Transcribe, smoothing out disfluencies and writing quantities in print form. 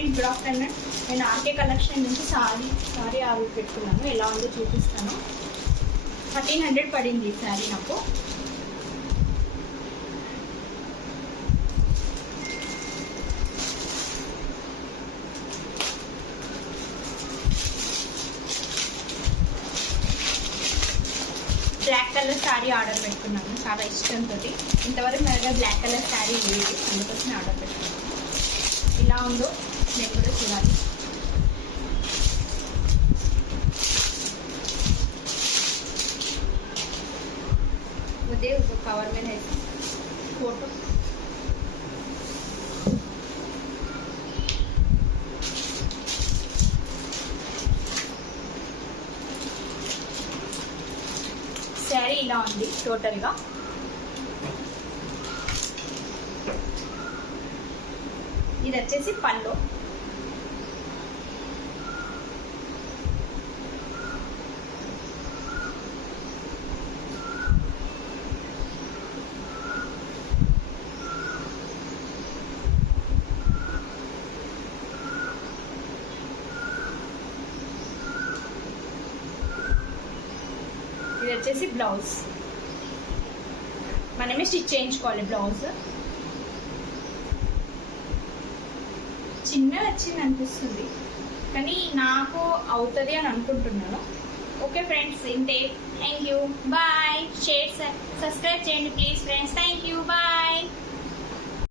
Friends, good afternoon. నేను RK collection నుంచి sorry order పెట్టుకున్నాను. ఎలా ఉందో చూపిస్తాను. 1300 పడింది ఈ శారీ నాకు. బ్లాక్ కలర్ శారీ ఆర్డర్ పెట్టుకున్నాను చాలా ఇష్టంతో. ఇంతవరకు నా దగ్గర బ్లాక్ కలర్ శారీ లేదు, అందుకోసం ఆర్డర్ పెట్టుకున్నాను. ఇలా ఉందో నేను కూడా చూడాలి. मुझे उसको कवर में है फोटो. శారీ ఇలా ఉంది టోటల్గా. ఇది వచ్చేసి పళ్ళు. ఇది వచ్చేసి బ్లౌజ్. మనమే స్టిచ్ చేయించుకోవాలి బ్లౌజ్. చిన్నగా వచ్చింది అనిపిస్తుంది, కానీ నాకు అవుతుంది అని అనుకుంటున్నాను. ఓకే ఫ్రెండ్స్, ఇంతే. Thank you, bye. Share subscribe చేయండి please friends. Thank you, bye.